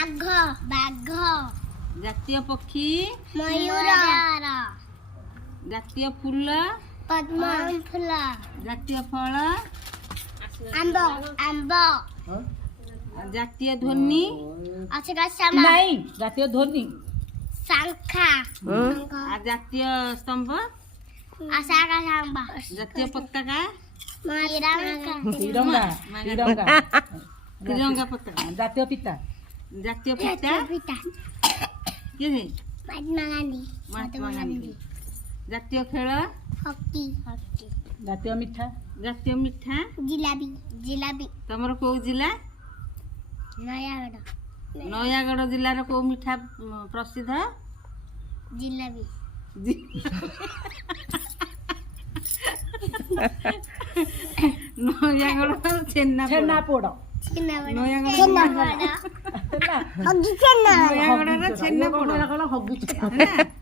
ବାଘ ବାଘ ଜାତୀୟ ପକ୍ଷୀ ମୟୂର ଜାତୀୟ ଫୁଲ ପଦ୍ମ ଫୁଲ ଜାତୀୟ ଫଳ ଆମ୍ବ ଆମ୍ବ ଜାତୀୟ ଧ୍ୱନି ନାଇଁ ଜାତୀୟ ଧ୍ୱନି ଶଙ୍ଖା ଜାତୀୟ ସ୍ତମ୍ଭ ଆଶାକା ସାମ୍ବା ଜାତୀୟ ପତାକା ତିରଙ୍ଗା ତିରଙ୍ଗା ତ୍ରିରଙ୍ଗା ପତାକା ଜାତୀୟ ପିତା ଜାତୀୟ ପିତା କିଏ ସେ? ମହାତ୍ମା ଗାନ୍ଧୀ ମହାତ୍ମା ଗାନ୍ଧୀ ଜାତୀୟ ଖେଳ ହକି ଜାତୀୟ ମିଠା ଜାତୀୟ ମିଠା ଜିଲାପି ଜିଲାପି ତମର କୋଉ ଜିଲ୍ଲା? ନୟାଗଡ଼ ନୟାଗଡ଼ ଜିଲ୍ଲାର କୋଉ ମିଠା ପ୍ରସିଦ୍ଧ? ଜିଲାପି ନୟାଗଡ଼ ଛେନାପୋଡ଼ ନୟାଗଡ଼ର ଛେନାପୋଡ଼ ହଗି ଛେନା ହେଲା